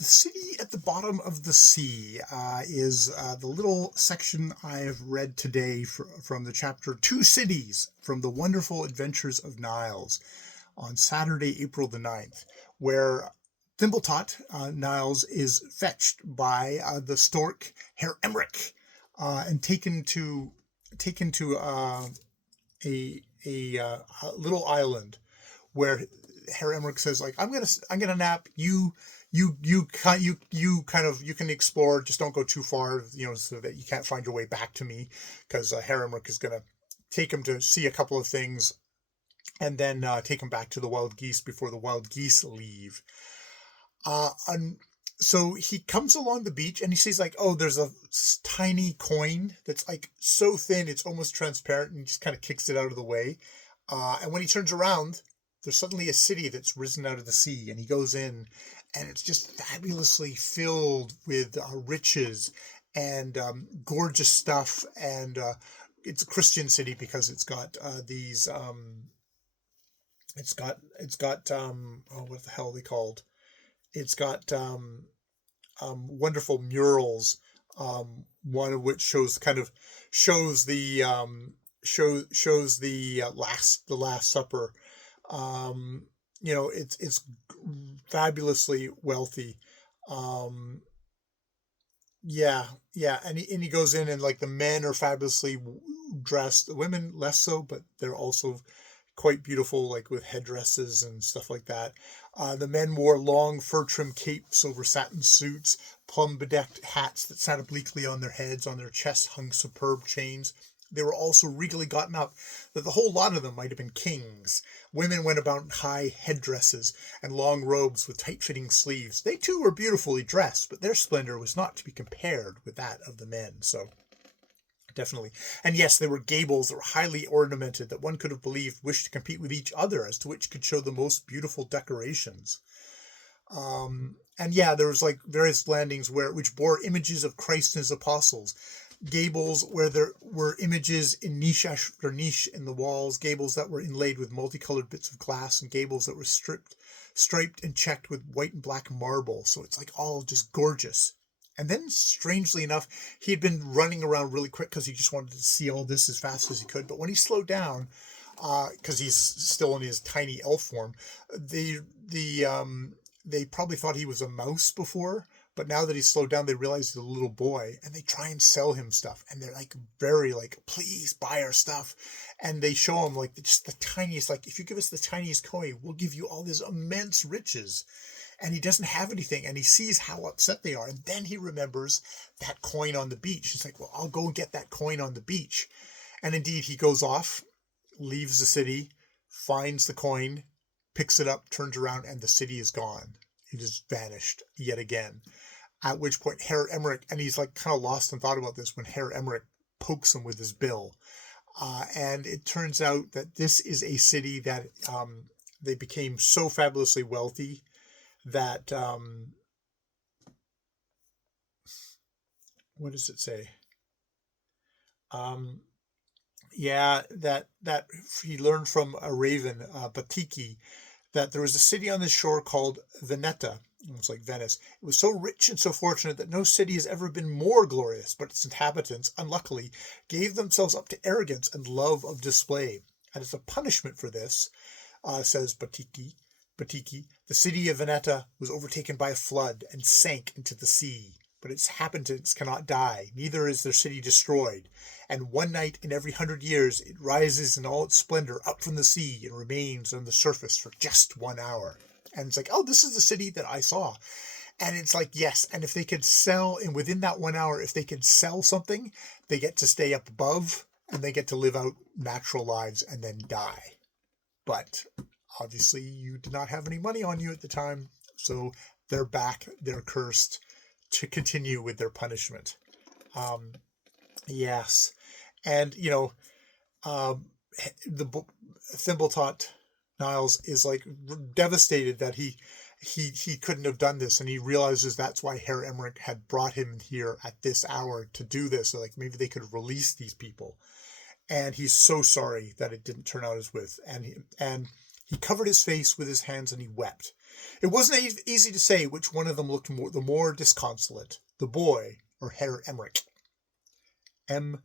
The City at the Bottom of the Sea is the little section I have read today from the chapter Two Cities from the Wonderful Adventures of Niles on Saturday, April the 9th, where Thimbletot, Niles, is fetched by the stork Herr Emmerich and taken to a little island where Herr Emmerich says, like, I'm gonna nap. You can explore, just don't go too far, so that you can't find your way back to me, because Herr Emmerich is gonna take him to see a couple of things, and then take him back to the wild geese before the wild geese leave. So he comes along the beach and he sees, like, oh, there's a tiny coin that's like so thin it's almost transparent, and he just kind of kicks it out of the way. And when he turns around, there's suddenly a city that's risen out of the sea, and he goes in, and it's just fabulously filled with riches and gorgeous stuff. And it's a Christian city because it's got these. It's got what the hell are they called? It's got wonderful murals. One of which shows the Last Supper. It's fabulously wealthy. And he goes in, and like the men are fabulously dressed, the women less so, but they're also quite beautiful, like with headdresses and stuff like that. The men wore long fur trimmed capes over satin suits, plum bedecked hats that sat obliquely on their heads. On their chests hung superb chains. They were also regally gotten up, that the whole lot of them might have been kings. Women went about in high headdresses and long robes with tight-fitting sleeves. They too were beautifully dressed, but their splendor was not to be compared with that of the men. So, definitely. And yes, there were gables that were highly ornamented, that one could have believed wished to compete with each other as to which could show the most beautiful decorations. There was like various landings which bore images of Christ and his apostles. Gables where there were images in niche after niche in the walls, gables that were inlaid with multicolored bits of glass, and gables that were striped and checked with white and black marble. So it's like all just gorgeous. And then, strangely enough, he had been running around really quick because he just wanted to see all this as fast as he could. But when he slowed down, because he's still in his tiny elf form, they probably thought he was a mouse before. But now that he's slowed down, they realize he's a little boy, and they try and sell him stuff. And they're like very like, please buy our stuff. And they show him like just the tiniest, like, if you give us the tiniest coin, we'll give you all this immense riches. And he doesn't have anything, and he sees how upset they are. And then he remembers that coin on the beach. He's like, well, I'll go and get that coin on the beach. And indeed, he goes off, leaves the city, finds the coin, picks it up, turns around, and the city is gone. It has vanished yet again. At which point, Herr Emmerich, and he's like kind of lost in thought about this when Herr Emmerich pokes him with his bill. And it turns out that this is a city that they became so fabulously wealthy that, what does it say? That he learned from a raven, Batiki, that there was a city on the shore called Veneta. It was like Venice. It was so rich and so fortunate that no city has ever been more glorious, but its inhabitants, unluckily, gave themselves up to arrogance and love of display. And as a punishment for this, says Batiki, the city of Veneta was overtaken by a flood and sank into the sea. But its inhabitants cannot die, neither is their city destroyed. And one night in every 100 years, it rises in all its splendor up from the sea and remains on the surface for just 1 hour. And it's like, oh, this is the city that I saw. And it's like, yes. And if they could sell, and within that 1 hour, if they could sell something, they get to stay up above, and they get to live out natural lives and then die. But obviously, you did not have any money on you at the time. So they're back. They're cursed to continue with their punishment. Yes. And, the Thimbletot Niles is like devastated that he couldn't have done this, and he realizes that's why Herr Emmerich had brought him here at this hour to do this. So like maybe they could release these people, and he's so sorry that it didn't turn out as with. And he covered his face with his hands and he wept. It wasn't easy to say which one of them looked the more disconsolate, the boy or Herr Emmerich. Ermenrich.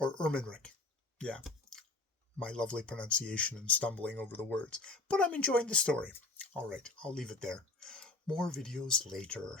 Ermenrich. Yeah, my lovely pronunciation and stumbling over the words. But I'm enjoying the story. All right, I'll leave it there. More videos later.